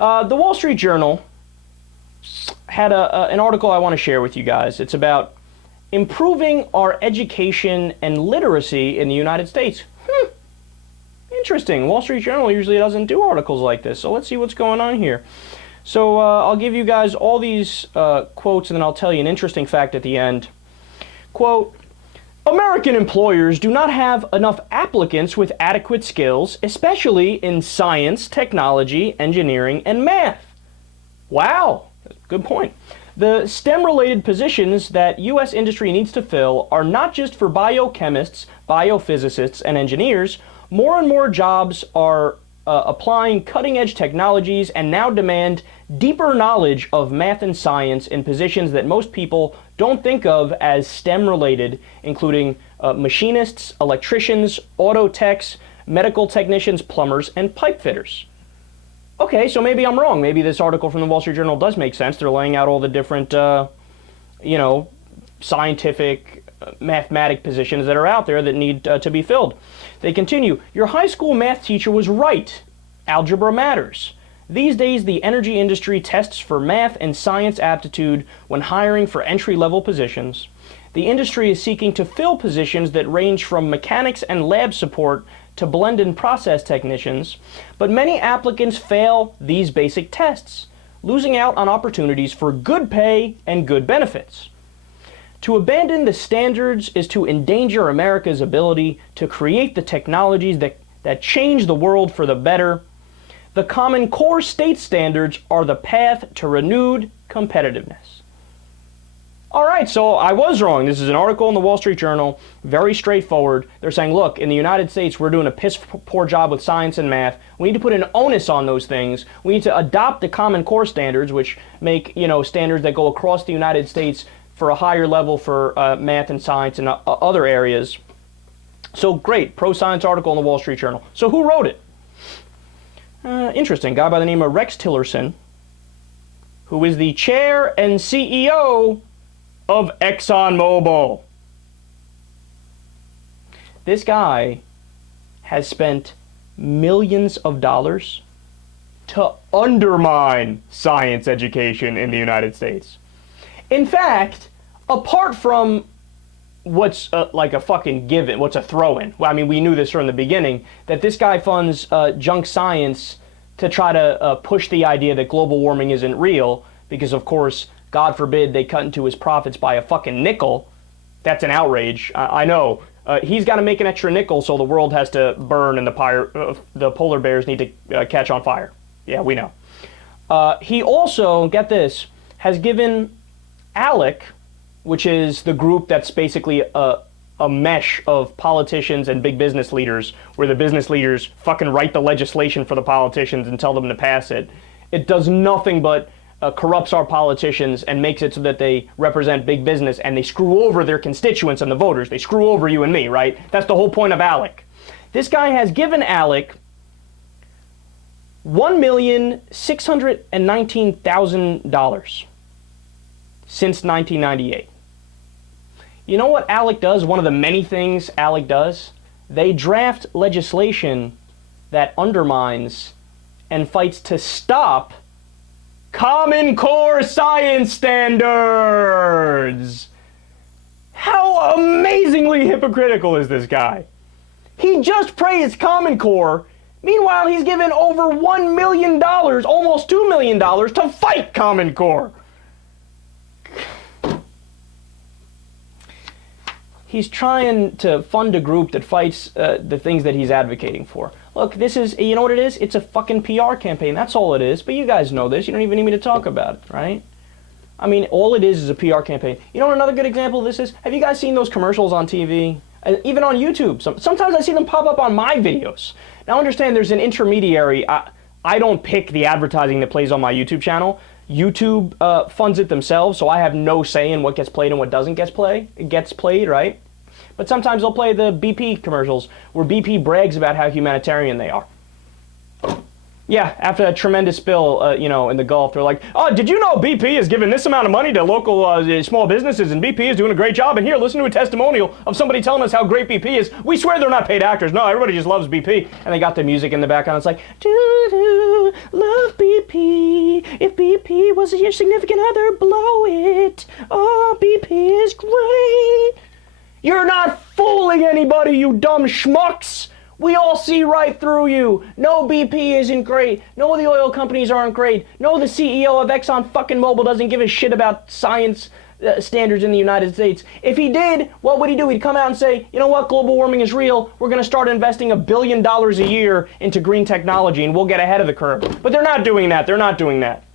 The Wall Street Journal had an article I want to share with you guys. It's about improving our education and literacy in the United States. Interesting. Wall Street Journal usually doesn't do articles like this, so let's see what's going on here. So I'll give you guys all these quotes, and then I'll tell you an interesting fact at the end. Quote, American employers do not have enough applicants with adequate skills, especially in science, technology, engineering, and math. Wow, good point. The STEM-related positions that U.S. industry needs to fill are not just for biochemists, biophysicists, and engineers. More and more jobs are applying cutting-edge technologies and now demand deeper knowledge of math and science in positions that most people don't think of as STEM-related, including machinists, electricians, auto techs, medical technicians, plumbers, and pipe fitters. Okay, so maybe I'm wrong. Maybe this article from the Wall Street Journal does make sense. They're laying out all the different, scientific, mathematic positions that are out there that need to be filled. They continue, your high school math teacher was right. Algebra matters. These days, the energy industry tests for math and science aptitude when hiring for entry-level positions. The industry is seeking to fill positions that range from mechanics and lab support to blend and process technicians, but many applicants fail these basic tests, losing out on opportunities for good pay and good benefits. To abandon the standards is to endanger America's ability to create the technologies that change the world for the better. The Common Core state standards are the path to renewed competitiveness. All right, so I was wrong. This is an article in the Wall Street Journal, very straightforward. They're saying, look, in the United States, we're doing a piss-poor job with science and math. We need to put an onus on those things. We need to adopt the Common Core standards, which make, standards that go across the United States for a higher level for math and science and other areas. So great, pro-science article in the Wall Street Journal. So who wrote it? Interesting, guy by the name of Rex Tillerson, who is the chair and CEO of Exxon Mobil. This guy has spent millions of dollars to undermine science education in the United States. In fact, apart from what's like a fucking given, what's a throw-in? Well, I mean, we knew this from the beginning, that this guy funds junk science to try to push the idea that global warming isn't real, because of course, God forbid they cut into his profits by a fucking nickel. That's an outrage. I know. He's got to make an extra nickel, so the world has to burn and the polar bears need to catch on fire. Yeah, we know. He also, get this, has given ALEC, which is the group that's basically a mesh of politicians and big business leaders, where the business leaders fucking write the legislation for the politicians and tell them to pass it. It does nothing but corrupts our politicians and makes it so that they represent big business and they screw over their constituents and the voters. They screw over you and me, right? That's the whole point of ALEC. This guy has given ALEC $1,619,000 since 1998. You know what ALEC does? One of the many things ALEC does? They draft legislation that undermines and fights to stop Common Core science standards. How amazingly hypocritical is this guy? He just praised Common Core. Meanwhile, he's given over $1 million, almost $2 million, to fight Common Core. He's trying to fund a group that fights the things that he's advocating for. Look, this is, you know what it is? It's a fucking PR campaign. That's all it is. But you guys know this. You don't even need me to talk about it, right? I mean, all it is a PR campaign. You know what another good example of this is? Have you guys seen those commercials on TV? Even on YouTube. Sometimes I see them pop up on my videos. Now understand there's an intermediary. I don't pick the advertising that plays on my YouTube channel. YouTube funds it themselves, so I have no say in what gets played and what doesn't get played, right? But sometimes they'll play the BP commercials where BP brags about how humanitarian they are. Yeah, after that tremendous spill, in the Gulf, they're like, oh, did you know BP has given this amount of money to local small businesses, and BP is doing a great job, and here, listen to a testimonial of somebody telling us how great BP is. We swear they're not paid actors. No, everybody just loves BP. And they got the music in the background. It's like, doo-doo, love BP. If BP was your significant other, blow it. Oh, BP is great. You're not fooling anybody, you dumb schmucks. We all see right through you. No, BP isn't great. No, the oil companies aren't great. No, the CEO of Exxon fucking Mobil doesn't give a shit about science standards in the United States. If he did, what would he do? He'd come out and say, you know what, global warming is real. We're going to start investing $1 billion a year into green technology and we'll get ahead of the curve. But they're not doing that. They're not doing that.